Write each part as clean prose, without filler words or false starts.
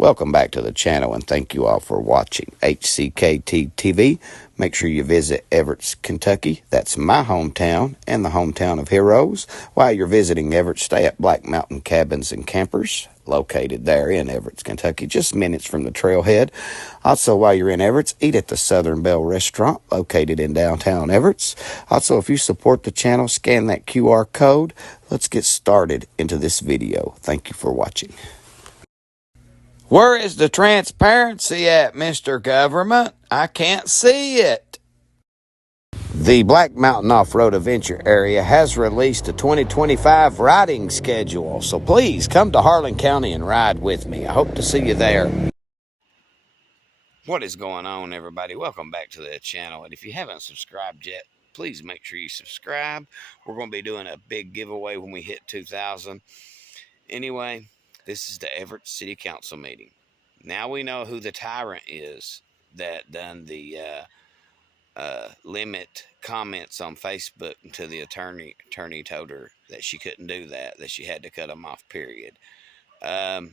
Welcome back to the channel, and thank you all for watching HCKT TV. Make sure you visit Evarts, Kentucky. That's my hometown and the hometown of heroes. While you're visiting Evarts, stay at Black Mountain Cabins and Campers, located there in Evarts, Kentucky, just minutes from the trailhead. Also, while you're in Evarts, eat at the Southern Belle Restaurant, located in downtown Evarts. Also, if you support the channel, scan that QR code. Let's get started into this video. Thank you for watching. Where is the transparency at, Mr. Government? I can't see it. The Black Mountain Off-Road Adventure Area has released a 2025 riding schedule, so please come to Harlan County and ride with me. I hope to see you there. What is going on, everybody? Welcome back to the channel, and if you haven't subscribed yet, please make sure you subscribe. We're going to be doing a big giveaway when we hit 2,000. Anyway, this is the Evarts City Council meeting. Now we know who the tyrant is that done the limit comments on Facebook until the attorney told her that she couldn't do that she had to cut them off, period. I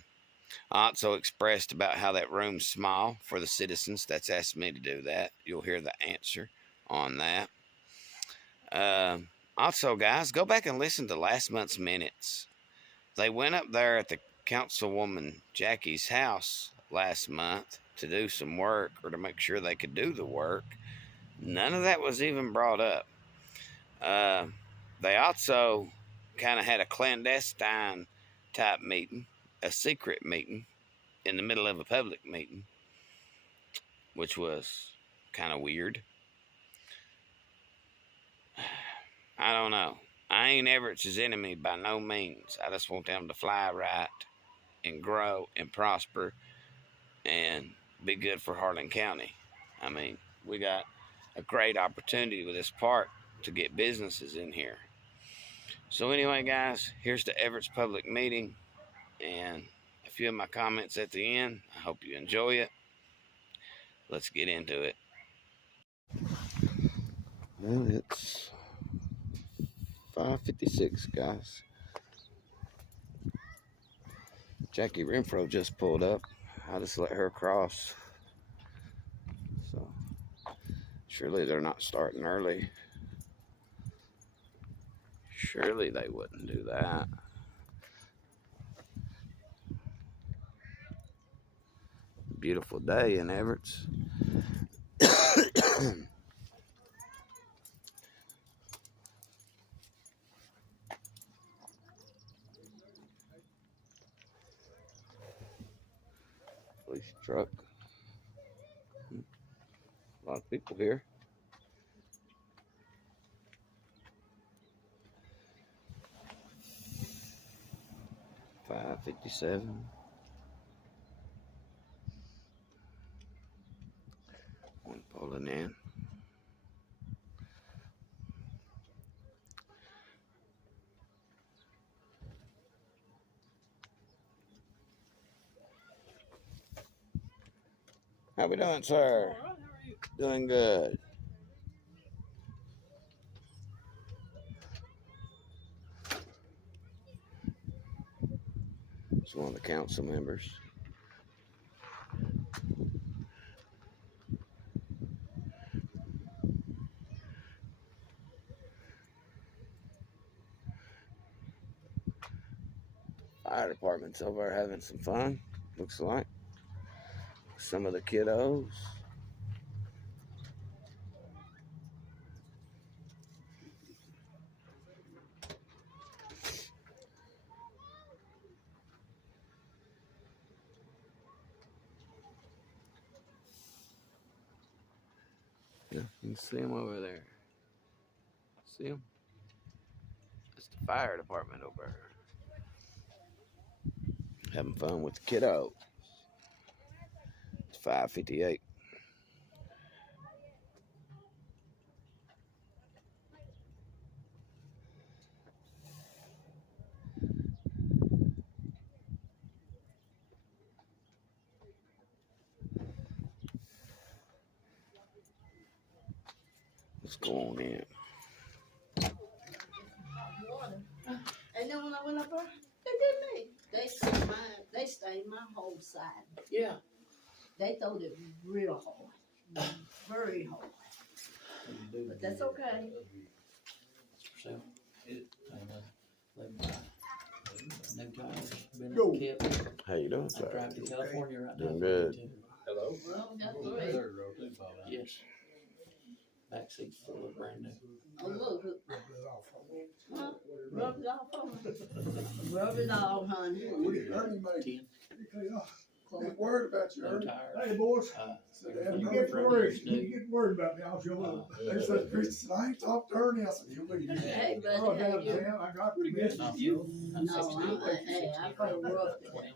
also expressed about how that room's small for the citizens that's asked me to do that. You'll hear the answer on that. Also, guys, go back and listen to last month's minutes. They went up there at the Councilwoman Jackie's house last month to do some work, or to make sure they could do the work. None of that was even brought up. They also kind of had a clandestine type meeting, a secret meeting in the middle of a public meeting, which was kind of weird. I don't know. I ain't Evarts' enemy by no means. I just want them to fly right and grow and prosper and be good for Harlan County. I mean, we got a great opportunity with this park to get businesses in here. So anyway, guys, here's the Evarts public meeting and a few of my comments at the end. I hope you enjoy it. Let's get into it. Well, it's 5:56, guys. Jackie Renfro just pulled up. I just let her cross. So surely they're not starting early. Surely they wouldn't do that. Beautiful day in Evarts. Police truck. A lot of people here. $5.57. One pulling in. How we doing, sir? How are you? Doing good. It's one of the council members. Fire department's over there having some fun, looks like. Some of the kiddos. Yeah, you can see them over there. See them? It's the fire department over there. Having fun with the kiddos. It's 5:58. Let's go on in. And then when I went up there, they didn't. They stayed made my whole side. Yeah. They throwed it real hard, very hard. But that's okay. So, no tires, been Go. kept. How you doing, I sir? drive to California right now. Doing good. Hello. Well, we got three. Yes. Backseat full of brand new. Oh, look. Huh? Rub it off on me. Rub it off, honey. Ernie, mate. 10, Ain't worried about you, no Ernie. tires. Hey, boys, Said they haven't you heard get from worried, him. you get worried about me, I'll show up. They said, Chris said, I ain't talked to Ernie. I said, you'll be here. Hey, Oh, buddy, how you? downtown, I got pretty good. No, No, hey, I feel rough today.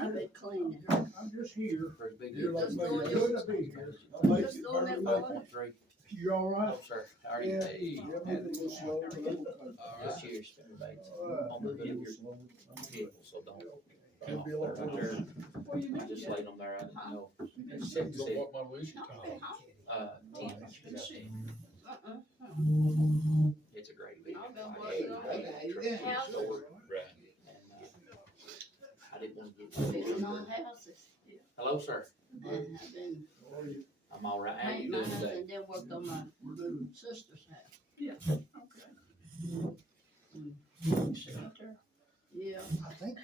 I've been cleaning. I'm just here. For a big You're like, Just man, doing you're Good to be here. Just doing that for you. 3. You all right? Oh, sir. How are you? Yeah, yeah, maybe we'll slow it a little. Just cheers, everybody. Alright. On the vehicle, so don't. It'll be a lot Right better. there. I just laid on there, I didn't know. It's What six, model is she, Tom? 10. It's a great vehicle. I've been I working on had it. a truck store, Right. and, I didn't want to get. Living on houses. Hello, sir. And I've been How are you? I'm all right. How you painting my doing house today? and then worked on my We're doing. sister's house. Yeah. I think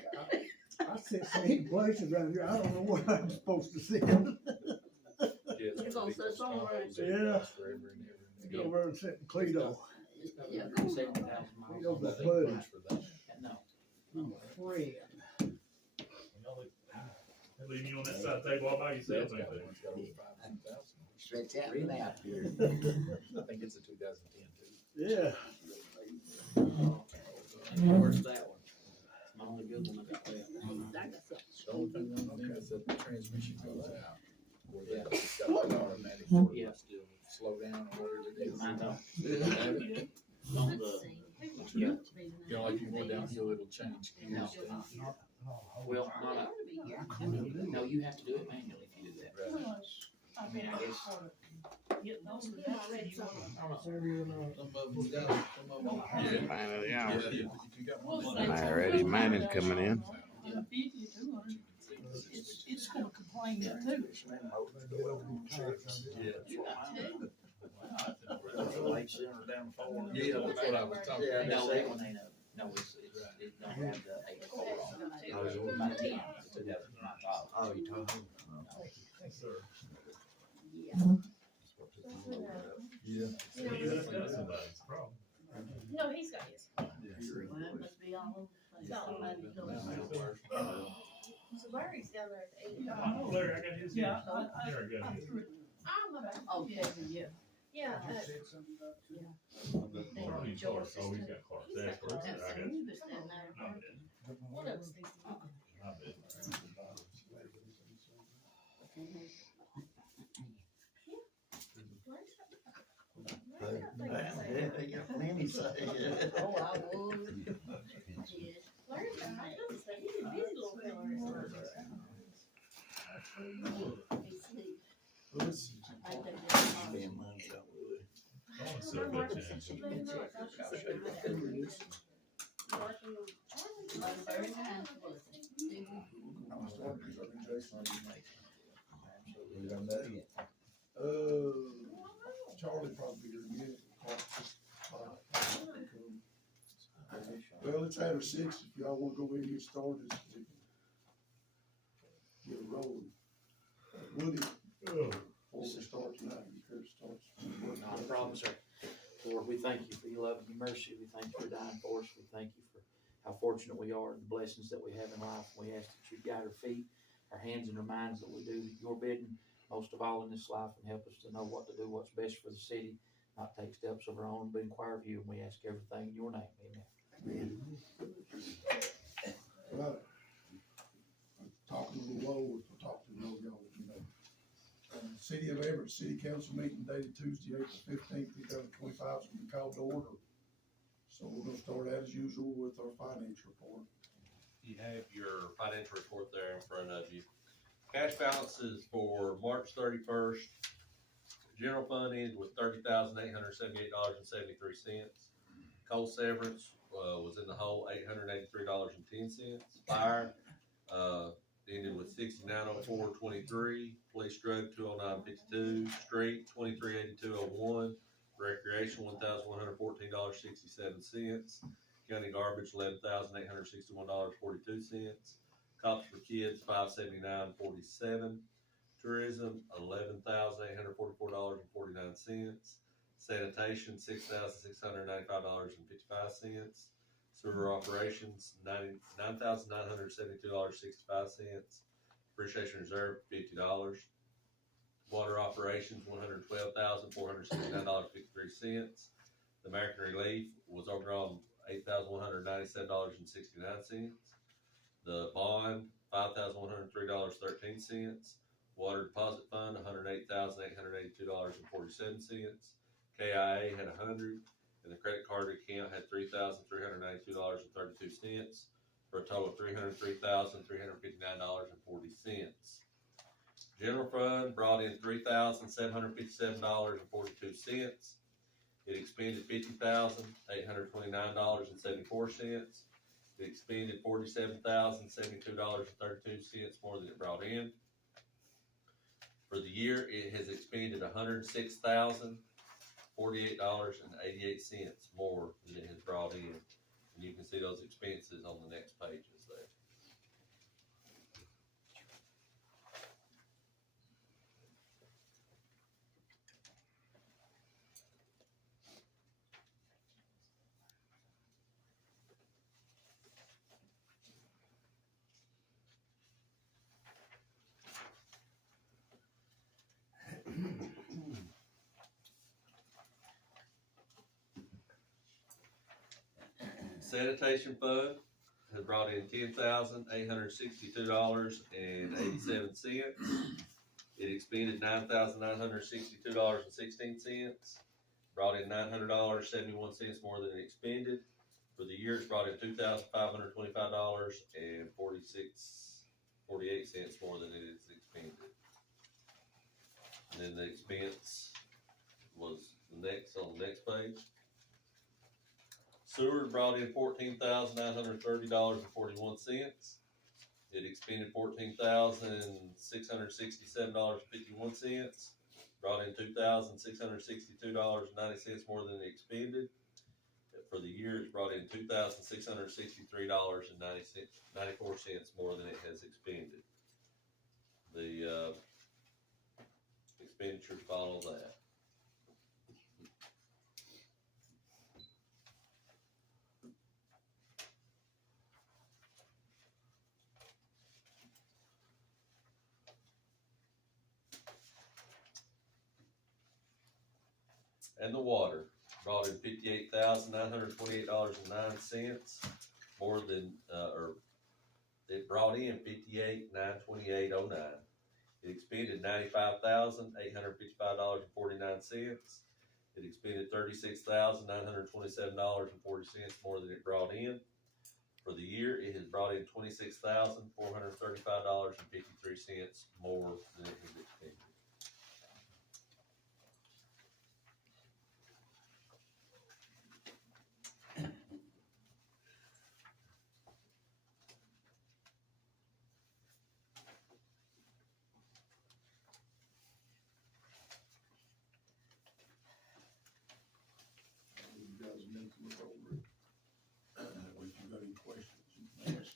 I sit same places around here, I don't know what I'm supposed to sit. You're gonna sit somewhere. Yeah. Forever and ever. Go over and sit in Cleto. Yeah. 70,000 miles. Cleto's That a ain't buddy. much for that. No. Friend. They leave you on that side table all by yourself, ain't they? It's got over 500,000. Stretch out and out here. I think it's a 2010 too. Yeah. And where's that one? It's my only good one I got left. I got something. The only thing I know is that the transmission goes out. Or Yeah. that it's got like automatic, or Yeah, still. slow down or whatever it is. Mine don't. Let's On the, see. yeah. You know, like you go downhill, it'll change No. gears. Well, no, you have to do it manually if you do that. Right. I mean, I guess. Some of them don't, some of them. Fine of the hour. Yeah, if you got one. Am I ready? Mining coming in. It's gonna complain too. Yeah. Yeah, that's what I was talking about. No, that one ain't a, no, it don't have the 84 on it. My 10, it's 2005. Oh, you talking? Yeah. Yeah. That's somebody's problem. No, he's got his. Well, it must be all over the place. Somebody told me. So Larry's down there at the 8. I know Larry, I got his. Yeah, There I got his. I'm about. Oh, Kevin, yeah. Yeah. Charlie Clark, oh, he's got Clark, that's where it's at, I got He you. was standing there. I'm dead. One of us needs to. I'm dead. Yeah, you got plenty say. Oh, I would. Yes. Larry's got, I noticed that, he's a busy little fella. He sleep. Well, this- I think that's all. Being money, don't we? I want to sell that She change. very nice. I should say that. Working on- But very nice, wasn't it? I was talking to Jason. We don't know yet. Charlie probably gonna get it. Well, it's after 6, if y'all wanna go in and get started, we can get it rolling. Woody, Oh, before we start tonight, you could start. Not a problem, sir. Lord, we thank you for your love and your mercy. We thank you for dying for us. We thank you for how fortunate we are, the blessings that we have in life. We ask that you guide our feet, our hands and our minds, that we do your bidding, most of all in this life, and help us to know what to do, what's best for the city, not take steps of our own, but inquire of you. And we ask everything in your name. Amen. Right. Talking a little low, we'll talk to y'all, you know. City of Everett, City Council meeting dated Tuesday, April 15th, 2025, is gonna be called to order. So we're gonna start as usual with our finance report. You have your financial report there in front of you. Cash balances for March 31st. General fund ended with $30,878.73. Coal severance, was in the hole, $883.10. Fire, ending with 690423, police drug 20952, street 238201, recreation $1,114.67, county garbage $11,861.42, cops for kids $579.47, tourism $11,844.49, sanitation $6,695.55, sewer operations $9,972.65, depreciation reserve $50, water operations $112,469.53. The American Relief was overall $8,197.69. The bond $5,103.13. Water deposit fund $108,882.47. KIA had 100, and the credit card account had $3,392.32 for a total of $303,359.40. General fund brought in $3,757.42. It expended $50,829.74. It expended $47,072.32 more than it brought in. For the year, it has expended $106,048.88 more than it has brought in. And you can see those expenses on the next pages there. Sanitation fund has brought in $10,862.87. It expended $9,962.16. Brought in $900.71 more than it expended. For the year, it's brought in $2,525.48 more than it is expended. And then the expense was the next on the next page. Sewer brought in $14,930.41. It expended $14,667.51. Brought in $2,662.90 more than it expended. For the year, it's brought in $2,663.94 more than it has expended. The expenditures follow that. And the water brought in $58,928.09 more than, or it brought in $58,928.09. It expended $95,855.49. It expended $36,927.40 more than it brought in. For the year, it has brought in $26,435.53 more than it has expended. You guys need to look over it. If you got any questions, you can ask.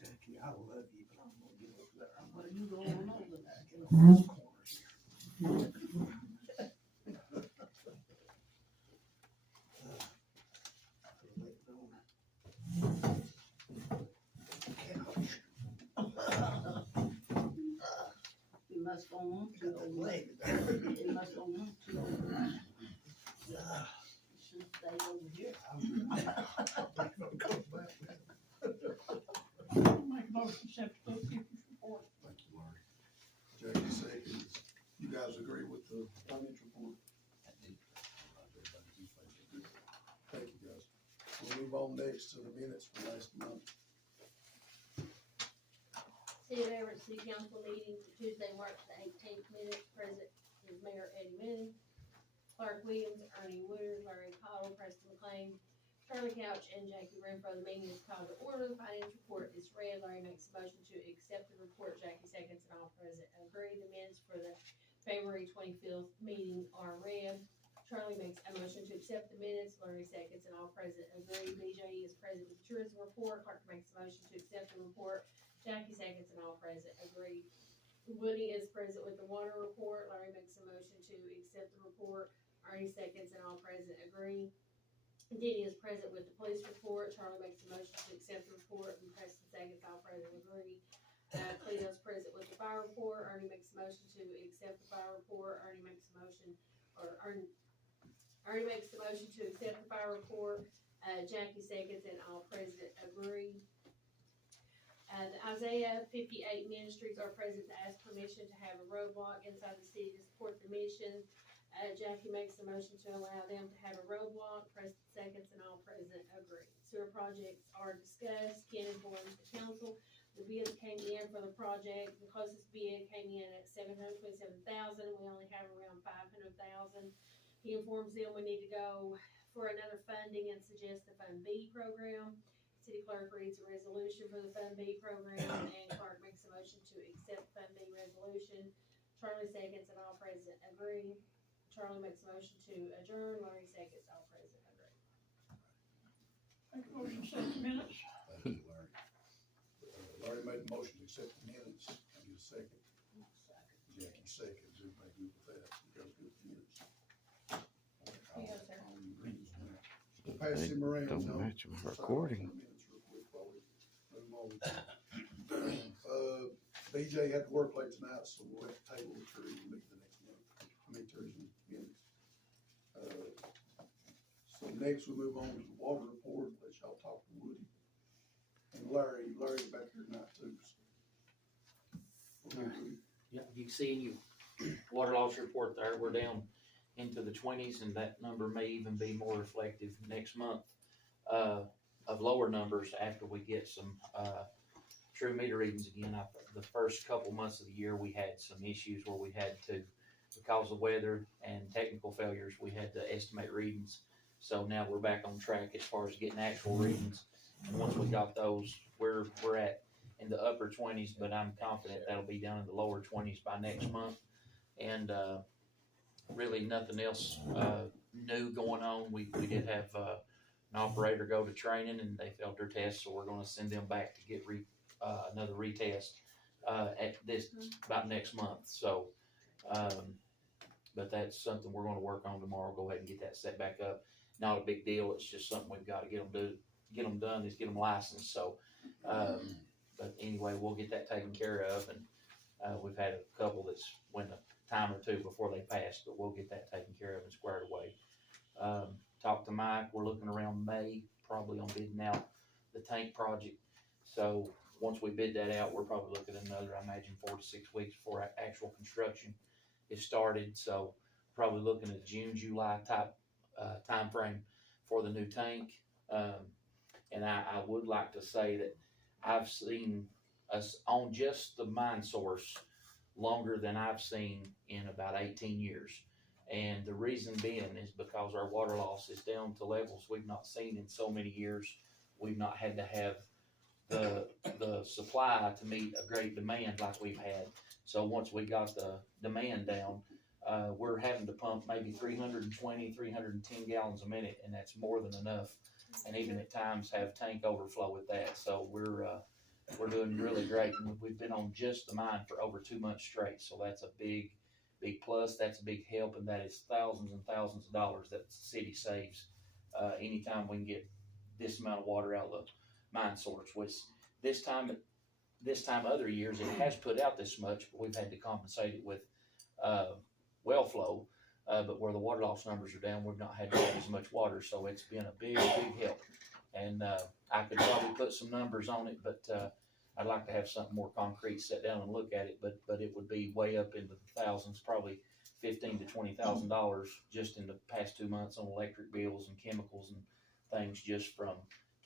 Jackie, I love you, but I'm gonna get over there. I'm Well, you go on over there. get over this corner here. You must go on to Got a the leg left. there. You must go on to over there. You should stay over here. I'm gonna go back there. Make a motion, accept the bookkeeper's report. Thank you, Larry. Jackie seconds. You guys agree with the financial report? Thank you, guys. We'll move on next next to the minutes from last month. City of Everett City Council meeting for Tuesday, March the 18th, minutes. Present is Mayor Eddie Minnie, Clark Williams, Ernie Woodard, Larry Cottle, Preston McLean, Charlie Couch, and Jackie Renfro. The meeting is called to order. The finance report is read. Larry makes a motion to accept the report. Jackie seconds, and all present agree. The minutes for the February 25th meeting are read. Charlie makes a motion to accept the minutes. Larry seconds, and all present agree. BJ is present with the tourism report. Clark makes a motion to accept the report. Jackie seconds, and all present agree. Woody is present with the water report. Larry makes a motion to accept the report. Ernie seconds, and all present agree. Diddy is present with the police report. Charlie makes a motion to accept the report, and Preston seconds, all present agree. Cleto's present with the fire report. Ernie makes a motion to accept the fire report. Ernie makes a motion to accept the fire report. Jackie seconds, and all present agree. The Isaiah 58 Ministries are present to ask permission to have a roadblock inside the city to support the mission. Jackie makes the motion to allow them to have a roadblock. Preston seconds, and all present agree. Sewer projects are discussed. Ken informs the council. The bids came in for the project. The closest bid came in at $727,000. We only have around $500,000. He informs them we need to go for another funding and suggests the Fund B program. City clerk reads a resolution for the Fund B program, and Clark makes a motion to accept Fund B resolution. Charlie seconds, and all present agree. Charlie makes a motion to adjourn. Larry seconds, all present agree. Make a motion to accept the minutes. Thank you, Larry. Larry made the motion to accept the minutes. I need a second. Jackie seconds. Everybody good with that? You guys good with the minutes? Yes, sir. Pass him around. Don't No. match my recording. Minutes real quick while we move on. BJ had to work late tonight, so we'll have to table the tourism meeting the next month. Tourism minutes. So next we move on to the water report. Let y'all talk to Woody. And Larry's back here tonight too. So. Yeah, you can see in your water loss report there, we're down into the 20s, and that number may even be more reflective next month of lower numbers after we get some true meter readings again. The first couple months of the year, we had some issues where we had to, because of weather and technical failures, we had to estimate readings. So now we're back on track as far as getting actual readings. And once we got those, we're at in the upper 20s, but I'm confident that'll be down in the lower 20s by next month. And really nothing else new going on. We did have an operator go to training, and they failed their test, so we're gonna send them back to get another retest at this about next month. So but that's something we're gonna work on tomorrow. Go ahead and get that set back up. Not a big deal. It's just something we've got to get them done, is get them licensed. So but anyway, we'll get that taken care of, and we've had a couple that's went a time or two before they passed, but we'll get that taken care of and squared away. Talked to Mike. We're looking around May, probably on bidding out the tank project. So once we bid that out, we're probably looking at another, I imagine, 4 to 6 weeks before actual construction is started. So probably looking at June, July type time frame for the new tank. And I would like to say that I've seen us on just the mine source longer than I've seen in about 18 years. And the reason being is because our water loss is down to levels we've not seen in so many years. We've not had to have the supply to meet a great demand like we've had. So once we got the demand down, we're having to pump maybe 320, 310 gallons a minute, and that's more than enough. And even at times have tank overflow with that. So we're doing really great. And we've been on just the mine for over 2 months straight. So that's a big plus. That's a big help. And that is thousands and thousands of dollars that the city saves anytime we can get this amount of water out of the mine source. Which this time other years it has put out this much, but we've had to compensate it with well flow. But where the water loss numbers are down, we've not had to have as much water, so it's been a big help. And I could probably put some numbers on it, but I'd like to have something more concrete, sit down and look at it. But it would be way up into the thousands, probably $15,000 to $20,000 just in the past 2 months on electric bills and chemicals and things, just from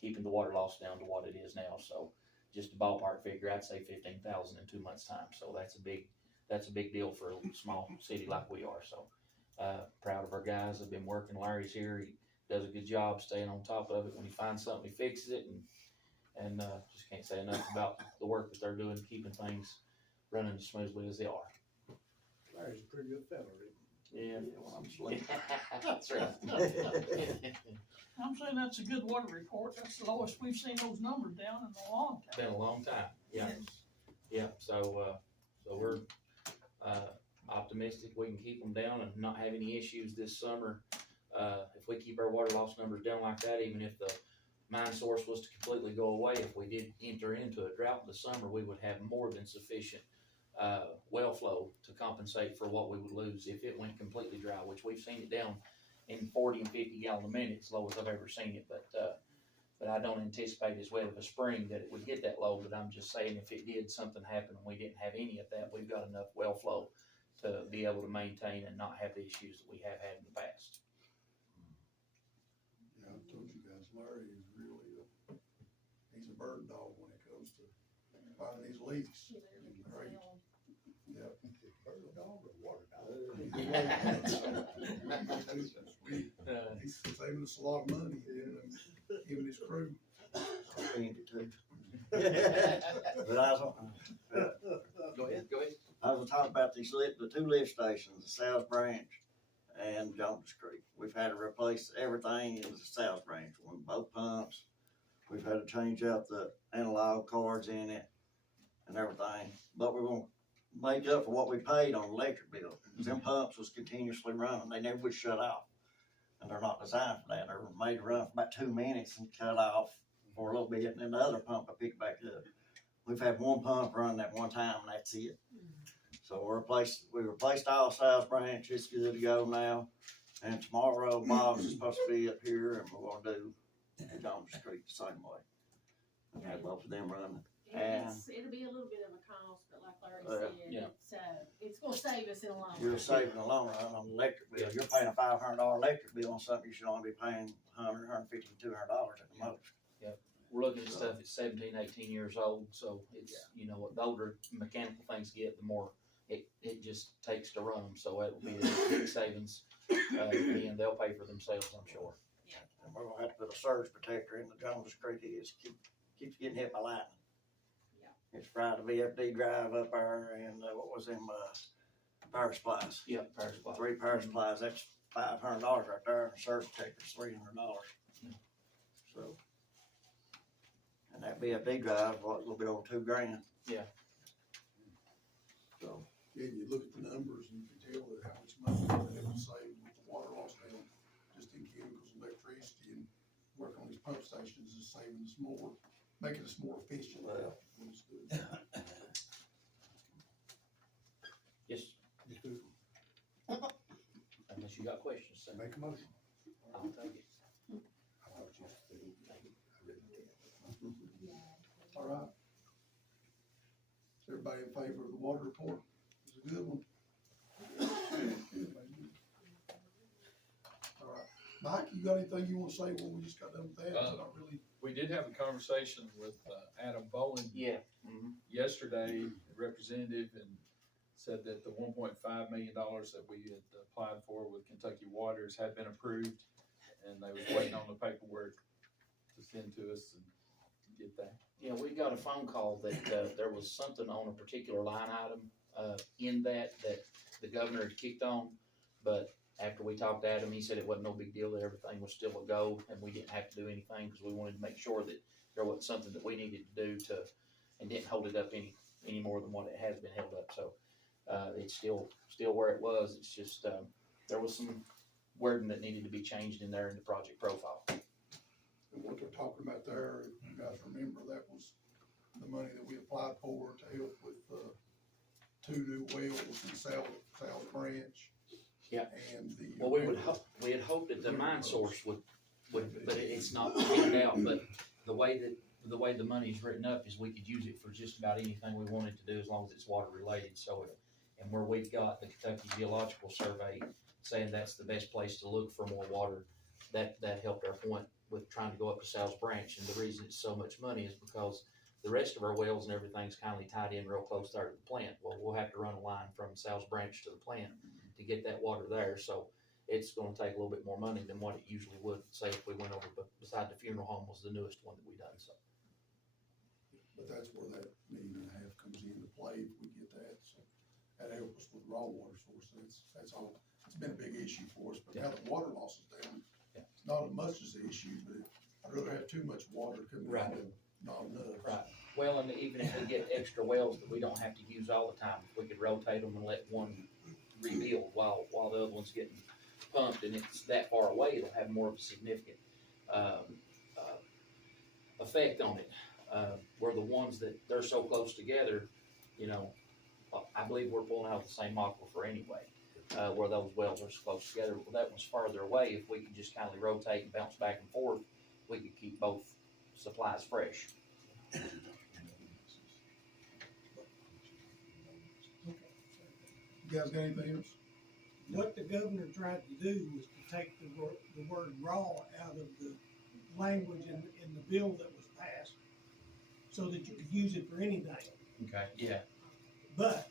keeping the water loss down to what it is now. So just a ballpark figure, I'd say 15,000 in 2 months' time. So that's a big deal for a small city like we are. So proud of our guys. I've been working. Larry's here. He does a good job staying on top of it. When he finds something, he fixes it, and just can't say enough about the work that they're doing, keeping things running as smoothly as they are. Larry's a pretty good fellow, Rick. Yeah, When I'm asleep. that's right. I'm saying that's a good water report. That's the lowest we've seen those numbers down in a long time. Been a long time. Yeah, yeah. So we're optimistic we can keep them down and not have any issues this summer. If we keep our water loss numbers down like that, even if the mine source was to completely go away, if we did enter into a drought in the summer, we would have more than sufficient well flow to compensate for what we would lose if it went completely dry, which we've seen it down in 40 and 50 gallon a minute, as low as I've ever seen it. But I don't anticipate as wet of a spring that it would get that low. But I'm just saying, if it did something happen and we didn't have any of that, we've got enough well flow to be able to maintain and not have the issues that we have had in the past. Yeah, I told you guys, Larry is really, he's a bird dog when it comes to finding these leaks. Great. Yeah. Bird dog or water dog? He's saving us a lot of money, and him and his crew. But I was, Go ahead. I was talking about the two lift stations, the South Branch and Jones Creek. We've had to replace everything in the South Branch, both pumps. We've had to change out the analog cards in it and everything, but we're gonna make up for what we paid on the electric bill. Them pumps was continuously running, they never would shut off. And they're not designed for that, they're made to run for about 2 minutes and cut off for a little bit, and then the other pump will pick back up. We've had one pump run that one time, and that's it. So we replaced all South Branch, it's good to go now. And tomorrow, Bob's is supposed to be up here, and we're gonna do Jones Street the same way. And have both of them running. It'll be a little bit of a cost, but like Larry said, Yeah. it's gonna save us in the long run. You're saving the long run on the electric bill. You're paying a $500 electric bill on something you should only be paying $100, $150, $200 at the most. We're looking at stuff that's 17, 18 years old, so it's, the older mechanical things get, the more it just takes to run them, so it will be a big savings. And they'll pay for themselves, I'm sure. And we're gonna have to put a surge protector in the Jones Creek, keeps getting hit by lightning. Yeah. It's fried the VFD drive up there and, what was them, power supplies. Yeah, power supply. 3 power supplies, that's $500 right there, and the surge protector's $300. So. And that VFD drive, a little bit over $2,000. Yeah. So. Yeah, you look at the numbers and you can tell that how much money they would save with the water loss down, just in chemicals, electricity, and work on these pump stations is saving us more, making us more efficient. Well. Yes, unless you got questions, sir. Make a motion. I'll take it. I thought you said, I really did. All right. Is everybody in favor of the water report? It's a good one. All right. Mike, you got anything you wanna say when we just got done with that? Not really. We did have a conversation with Adam Bowen Yeah. Mm-hmm. yesterday, a representative, and said that the $1.5 million that we had applied for with Kentucky Waters had been approved, and they was waiting on the paperwork to send to us and get that. Yeah, we got a phone call that there was something on a particular line item in that the governor had kicked on, but after we talked to Adam, he said it wasn't no big deal, that everything was still a go, and we didn't have to do anything, because we wanted to make sure that there wasn't something that we needed to do and didn't hold it up any more than what it has been held up, so it's still where it was. It's just there was some wording that needed to be changed in there in the project profile. And what they're talking about there, if you guys remember, that was the money that we applied for to help with 2 new wells in South Branch. Yeah. And the. Well, we had hoped that the mine source would, but it's not figured out, but the way the money's written up is we could use it for just about anything we wanted to do as long as it's water related, so and where we've got the Kentucky Geological Survey saying that's the best place to look for more water, that helped our point with trying to go up to South Branch, and the reason it's so much money is because the rest of our wells and everything's kindly tied in real close there to the plant. Well, we'll have to run a line from South Branch to the plant to get that water there, so it's gonna take a little bit more money than what it usually would, say if we went over, but beside the funeral home was the newest one that we done, so. But that's where that $1.5 million comes into play if we get that, so that helps us with raw water source, that's all. It's been a big issue for us, but now that water loss is down, Yeah. it's not as much as the issue, but I'd rather have too much water coming Right. in than not enough. Right. Well, and even if we get extra wells that we don't have to use all the time, if we could rotate them and let one rebuild while the other one's getting pumped, and it's that far away, it'll have more of a significant, effect on it. Where the ones that they're so close together, you know, I believe we're pulling out the same aquifer anyway, where those wells are so close together. Well, that one's farther away. If we could just kindly rotate and bounce back and forth, we could keep both supplies fresh. You guys got anything else? What the governor tried to do was to take the word raw out of the language in the bill that was passed, so that you could use it for anything. Okay. Yeah. But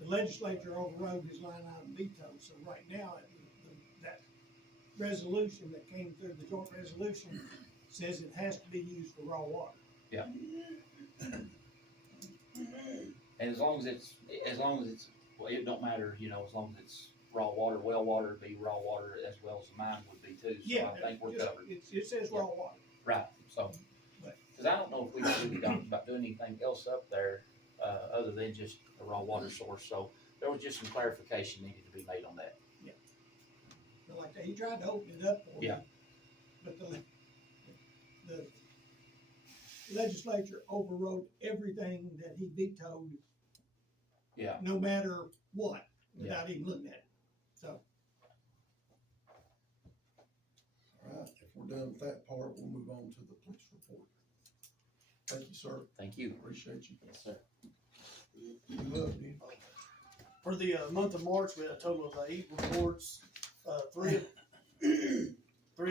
the legislature overrode his line item veto, so right now, that resolution that came through, the joint resolution, says it has to be used for raw water. Yeah. And as long as it's, well, it don't matter, you know, as long as it's raw water, well water would be raw water as well as the mine would be too, so Yeah, I think we're just- covered. It says raw water. Right, so, cause I don't know if we really talked about doing anything else up there, other than just a raw water source, so there was just some clarification needed to be made on that. But like that, he tried to open it up for me. Yeah. But the legislature overrode everything that he vetoed, Yeah. no matter what, without even looking at it. So, All right, if we're done with that part, we'll move on to the police report. Thank you, sir. Thank you. Appreciate you. Yes, sir. You love me. For the month of March, we had a total of 8 reports. Three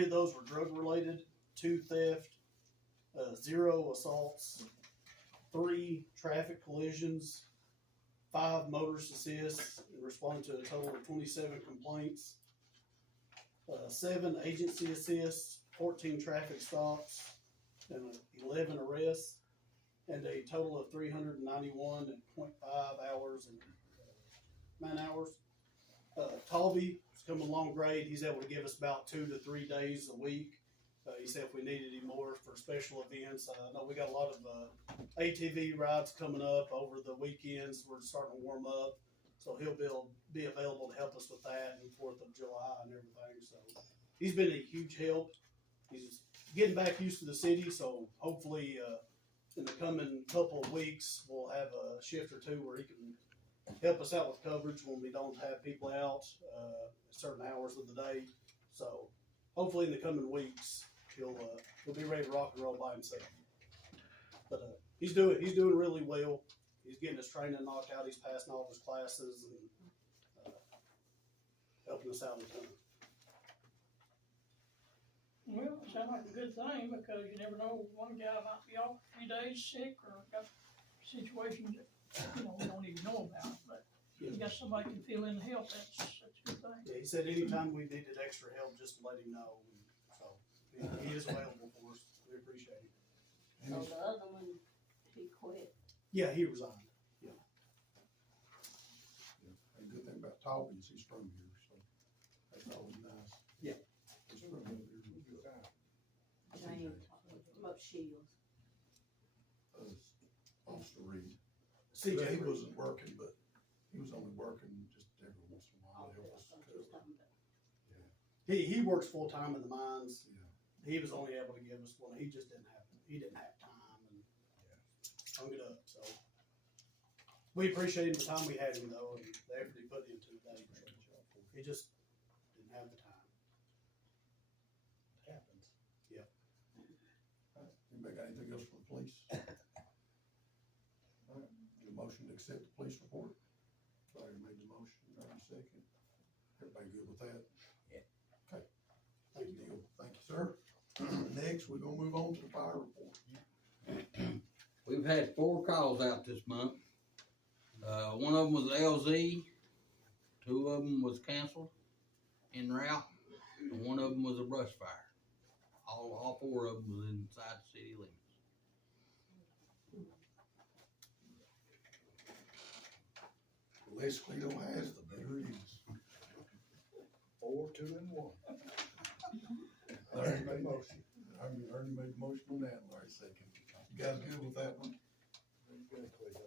of those were drug related, 2 theft, 0 assaults, 3 traffic collisions, 5 motorist assists, and responded to a total of 27 complaints, 7 agency assists, 14 traffic stops, and 11 arrests, and a total of 391.5 hours and man hours. Talby is coming along great. He's able to give us about 2 to 3 days a week. He said if we needed him more for special events. I know we got a lot of ATV rides coming up over the weekends. We're starting to warm up, so he'll be available to help us with that and 4th of July and everything. So he's been a huge help. He's getting back used to the city, so hopefully in the coming couple of weeks we'll have a shift or 2 where he can help us out with coverage when we don't have people out at certain hours of the day. So hopefully in the coming weeks he'll be ready to rock and roll by himself. But he's doing really well. He's getting his training knocked out. He's passing all of his classes and helping us out a ton. Well, it sounds like a good thing, because you never know, one guy might be off a few days sick, or got situations that, you know, we don't even know about, but you got somebody can fill in and help, that's a good thing. Yeah, he said anytime we needed extra help, just to let him know. And so he is available for us. We appreciate it. So the other one, he quit. Yeah, he resigned. Yeah. And the good thing about Talby is he's from here, so that's always nice. Yeah. He's from here. James, about Shields. Officer Reed. CJ He Reed. wasn't working, but he was only working just every once in a while to help us cover. He works full time in the mines. Yeah. He was only able to give us one. He just didn't have time and hung it up. So we appreciate the time we had him though, and the effort he put into that. He just didn't have the time. It happens. Yeah. Anybody got anything else for the police? All right, get a motion to accept the police report. Larry made the motion, Larry second. Everybody good with that? Yeah. Okay. Thank you, Neil. Thank you, sir. Next, we're gonna move on to the fire report. We've had 4 calls out this month. One of them was LZ, 2 of them was canceled en route, and 1 of them was a brush fire. All 4 of them was inside the city limits. The less Cleo has, the better it is. 4, 2, and 1. Larry made a motion. Ernie made a motion on that, Larry second. You guys good with that one? Good, Cleo.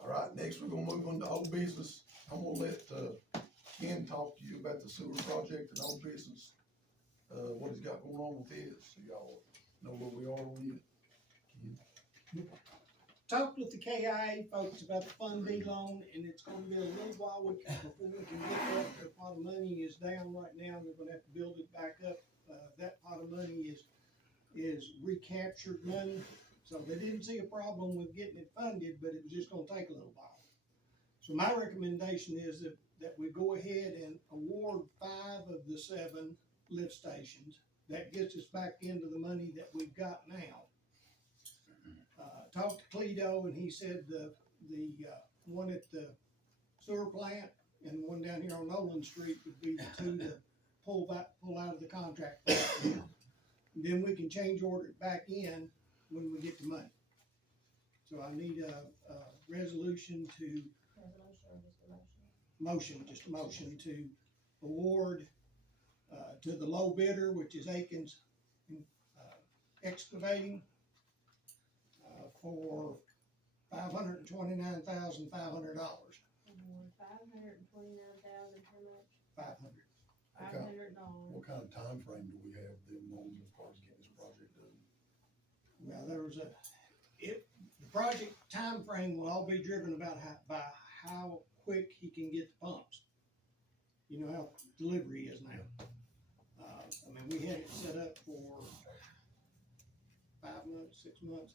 All right, next we're gonna move on to old business. I'm gonna let, Ken talk to you about the sewer project and old business. What he's got going on with this, so y'all know where we are on it. Talked with the KIA folks about the Fund B loan, and it's gonna be a little while before we can get that. The pot of money is down right now, they're gonna have to build it back up. That pot of money is recaptured money, so they didn't see a problem with getting it funded, but it was just gonna take a little while. So my recommendation is that we go ahead and award 5 of the 7 lift stations. That gets us back into the money that we've got now. Talked to Cledo, and he said the one at the sewer plant and the one down here on Nolan Street would be the 2 to pull out of the contract. And then we can change order it back in when we get the money. So I need a resolution to, just a motion to award to the low bidder, which is Akins Excavating, for $529,500. $529,000, how much? $500. What kind of time frame do we have them on as far as getting this project done? Well, there was the project time frame will all be driven about by how quick he can get the pumps. You know how delivery is now. I mean, we had it set up for 5 months, 6 months.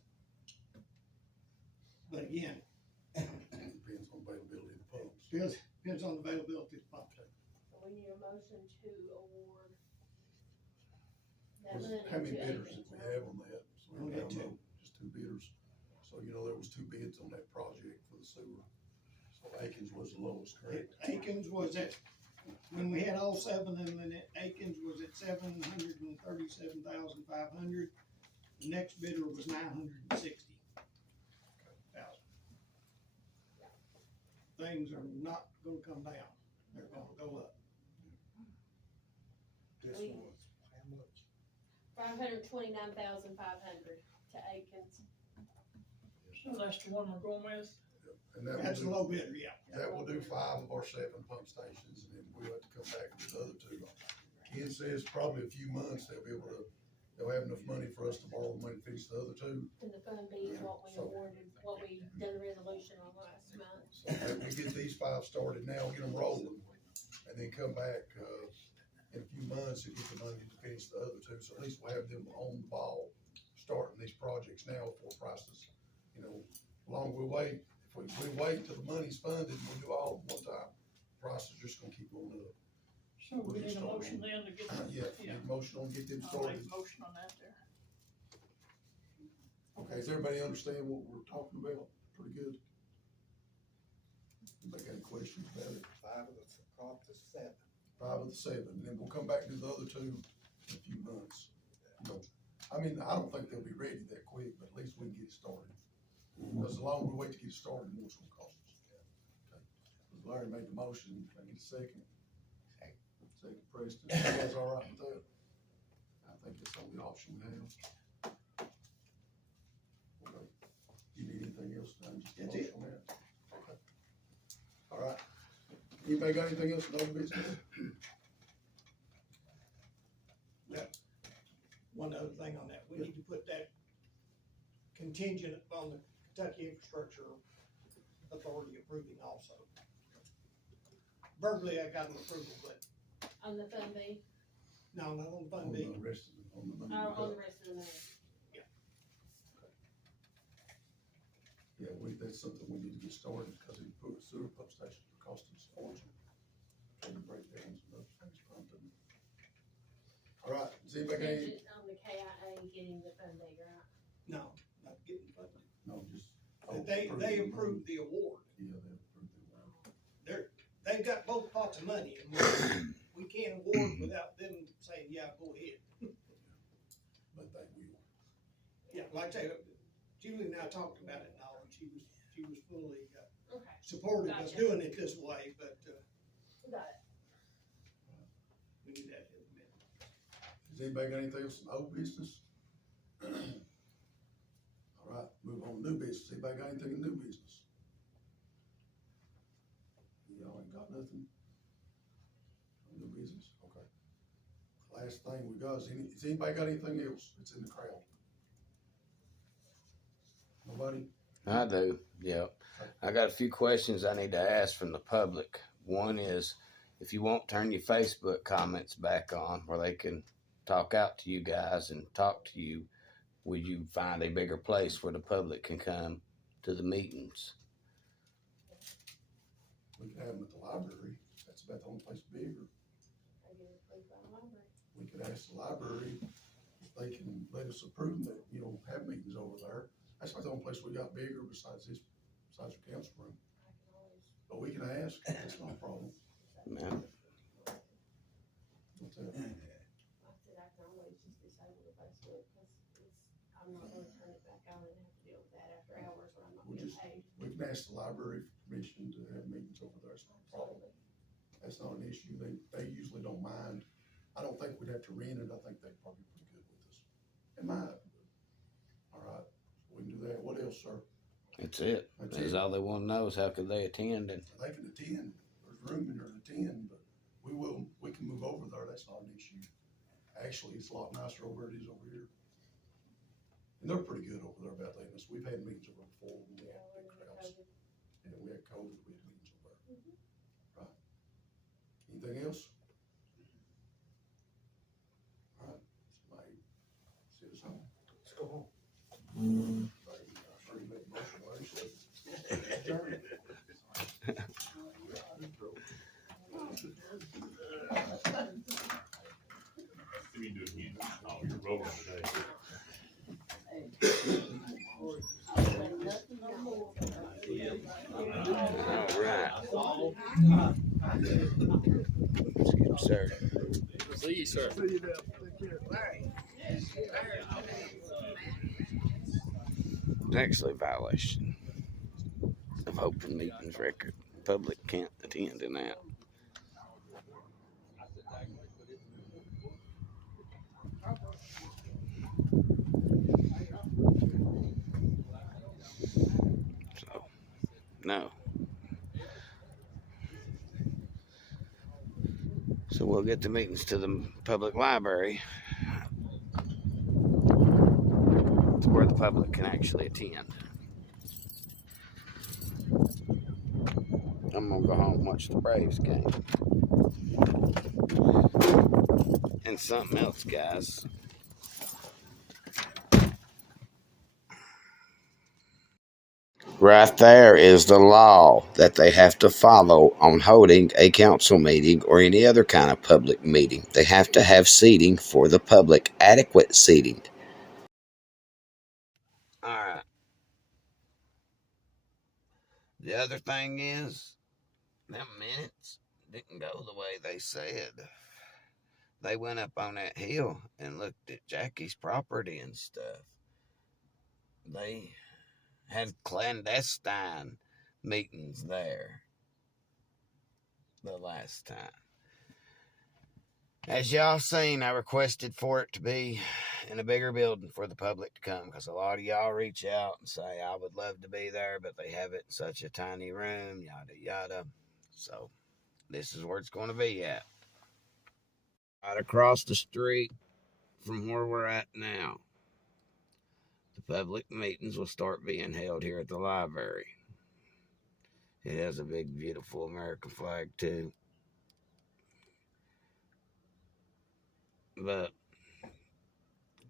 But again, Depends on availability of the pumps. depends on the availability of the pumps. So we need a motion to award that Was- money How many to bidders Akins, did we right? have on that? So we We had don't know. 2. Just 2 bidders. So, you know, there was 2 bids on that project for the sewer. So Akins was the lowest, correct? Akins was at, when we had all 7 of them, and Akins was at $737,500. The next bidder was $960,000. Things are not gonna come down, they're gonna go up. This We- was, how much? $529,500 to Akins. So that's the one we're going with? And that That's the will low bidder, yeah. do, that will do 5 of our 7 pump stations, and then we'll have to come back with the other 2. Ken says probably a few months they'll have enough money for us to borrow the money to finish the other 2. And the Fund B is what we awarded, what we done the resolution on last month. So if we get these 5 started now, get them rolling, and then come back, in a few months to get the money to finish the other 2. So at least we'll have them on the ball, starting these projects now before prices, you know, long we wait. If we wait till the money's funded and we do all at one time, prices are just gonna keep going up. So we need a motion then to get. Yeah, need a motion on get them I'll started. make a motion on that there. Okay, does everybody understand what we're talking about? Pretty good. Anybody got any questions about it? 5 of the, up to 7. 5 of the 7, and then we'll come back to the other 2 in a few months. You know, I mean, I don't think they'll be ready that quick, but at least we can get it started. Because the longer we wait to get it started, the more it's gonna cost us. Okay. Larry made the motion, I need a second. Second, Preston, you guys all right with that? I think that's the only option we have. Okay. You need anything else? No, just a That's motion it. on that? Okay. All right. Anybody got anything else in other business? One other thing on that, we need to put that contingent on the Kentucky Infrastructure Authority approving also. Verbally, I got an approval, but On the Fund B, no, not on Fund On B. the rest of on the money. or we on got. the rest of the money. Yeah, that's something we need to get started, because the sewer pump stations are costing us a fortune. Trying to break downs and other things pumped in. All All right, does anybody got any, Contingent on the KIA getting the funding, right? No, not getting funded. no, just. They approved the award. Yeah, they approved the award. They've got both pots of money, and we can't award without them saying, yeah, go ahead. But they will. Yeah, like I say, Julie and I talked about it now, and she was fully Okay, supportive of Gotcha. doing it this way, but got it. we need that implemented. Has anybody got anything else in old business? All right, move on to new business. Anybody got anything in new business? Y'all ain't got nothing? New business, okay. Last thing we got is has anybody got anything else that's in the crowd? Nobody? I do, yeah. I got a few questions I need to ask from the public. One is, if you won't turn your Facebook comments back on where they can talk out to you guys and talk to you, would you find a bigger place where the public can come to the meetings? We could have them at the library. That's about the only place bigger. I get it, please, by the library. We could ask the library if they can let us approve that, have meetings over there. That's about the only place we got bigger besides the council room. I can always. But we can ask, that's not a problem. Man. What's that? Like I said, I can always just disable the Facebook, cause I'm not gonna turn it back on and have to deal with that after hours when I'm not We'll getting just- paid. We can ask the library for permission to have meetings over there, it's not a problem. That's not an issue, they usually don't mind. I don't think we'd have to rent it, I think they'd probably be pretty good with us. They might. All right, we can do that. What else, sir? That's it. That's all they want to know is how could they attend. And They can attend, there's room in there to attend, but we can move over there, that's not an issue. Actually, it's a lot nicer over there than it is over here. And they're pretty good over there about letting us, we've had meetings over before when we had big crowds. Yeah, we had COVID, we had meetings over there. Right. Anything else? All right, somebody sit us home. Let's go home. Sure you make a motion, Larry, so. You can do it again. Oh, you're rolling today. all right. Sir. See you, sir. It's actually a violation of open meetings record. Public can't attend in that. So, no. So we'll get the meetings to the public library to where the public can actually attend. I'm gonna go home and watch the Braves game. And something else, guys. Right there is the law that they have to follow on holding a council meeting or any other kind of public meeting. They have to have seating for the public, adequate seating. All right. The other thing is, them minutes didn't go the way they said. They went up on that hill and looked at Jackie's property and stuff. They had clandestine meetings there the last time. As y'all seen, I requested for it to be in a bigger building for the public to come, because a lot of y'all reach out and say, I would love to be there, but they have it in such a tiny room, yada yada. So this is where it's going to be at. Right across the street from where we're at now. The public meetings will start being held here at the library. It has a big, beautiful American flag, too. But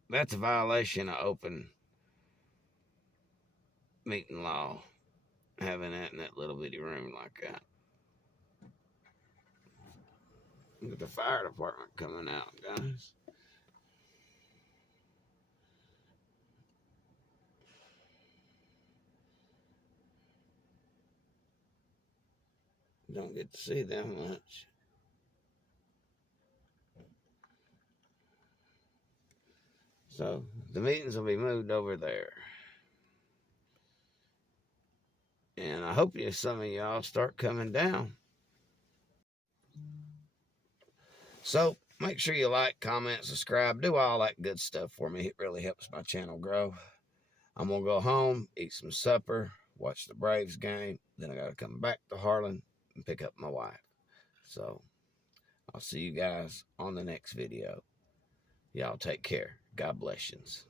that's a violation of open meeting law, having that in that little bitty room like that. Look at the fire department coming out, guys. Don't get to see them much. So the meetings will be moved over there. And I hope some of y'all start coming down. So make sure you like, comment, subscribe, do all that good stuff for me. It really helps my channel grow. I'm going to go home, eat some supper, watch the Braves game. Then I got to come back to Harlan and pick up my wife. So I'll see you guys on the next video. Y'all take care. God bless yous.